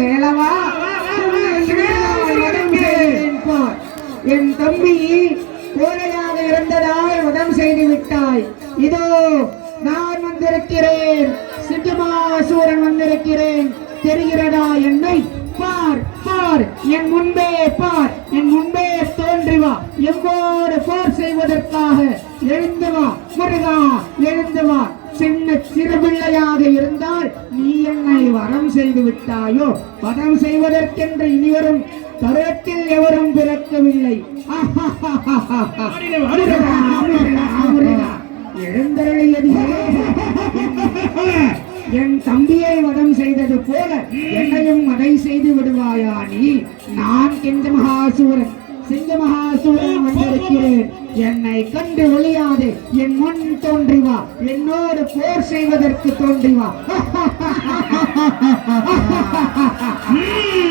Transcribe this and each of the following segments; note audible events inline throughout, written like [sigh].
வேலவா பார். என் தம்பி கோழையாக இருந்ததால் உதம் செய்து விட்டாய். இதோ நான் வந்திருக்கிறேன். சிங்கமாசூரன் வந்திருக்கிறேன். தெரிகிறதா என்னை? பார் பார். என் முன்பே பார். என் முன்பே தோன்றி வா. எவ்வாறு போர் செய்வதற்காக? எழுந்து வா முருகா எழுந்து வா. சின்ன சிறுபிள்ளையாக இருந்த விட்டாயோ? வரம் செய்வதற்கென்று இனிவரும் தருணத்தில் எவரும் பிறக்கவில்லை. என் தம்பியை வதம் செய்தது போல என்னையும் வதை செய்து விடுவாயா நீ? நான் கெஞ்ச மகாசூரன் சிங்க மகாசூரன் வந்திருக்கிறேன். என்னை கண்டு ஒளியாது என் முன் தோன்றி வா. என்னோடு போர் செய்வதற்கு தோன்றி வா. [laughs] Ha ha ha ha ha!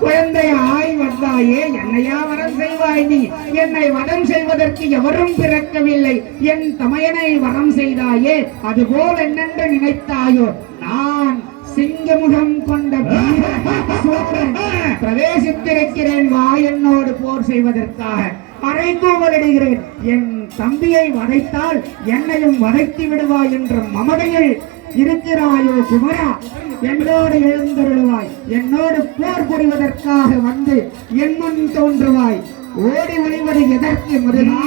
குழந்தை ஆய் வந்தாயே என்னையா வரம் செய்வாய் நீ? என்னை வதம் செய்வதற்கு எவரும் பிறக்கவில்லை. என் தமையனை வரம் செய்தாயே அதுபோல் என்னென்று நினைத்தாயோ? நான் சிங்கமுகம் கொண்ட சூரன் பிரவேசித்திருக்கிறேன் வா என்னோடு போர் செய்வதற்காக. அரைக்கூவலிடுகிறேன் என் தம்பியை வதைத்தால் என்னையும் வதைத்து விடுவாய் என்ற மமதையில் இருக்கிறாயோ குமரா என்னோடு எழுந்தருளுவாய். என்னோடு போர் புரிவதற்காக வந்து என் முன் தோன்றுவாய். ஓடி ஒளிவது எதற்கு முருகா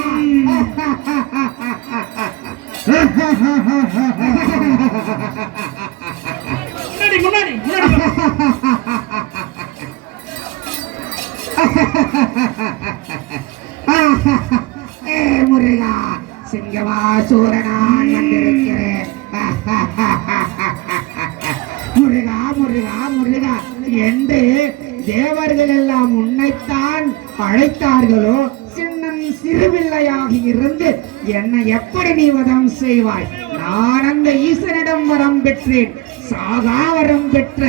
முருகா சிங்கமாசூரனான் வந்திருக்கிறேன் முருகா முருகா முருகா. என்று தேவர்கள் எல்லாம் உன்னைத்தான் அழைத்தார்களோ சின்னம் சிறுபிள்ளையாகி இருந்து என்னை எப்படி நீ வதம் செய்வாய்? நான் அந்த ஈசனிடம் வரம் பெற்றேன் சாகா வரம் பெற்ற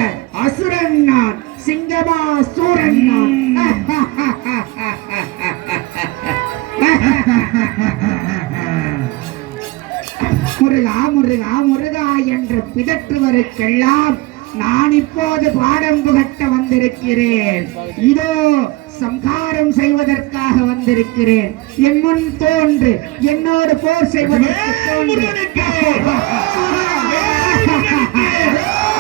அசுரன் நான் சிங்கமா சூரன் நான். முருகா முருகா முருகா என்று பிதற்றுவருக்கெல்லாம் நான் இப்போது பாடம் புகட்ட வந்திருக்கிறேன். இதோ சம்ஹாரம் செய்வதற்காக வந்திருக்கிறேன். என் முன் தோன்று என்னோடு போர் செய்வதற்கு தோன்று. [laughs]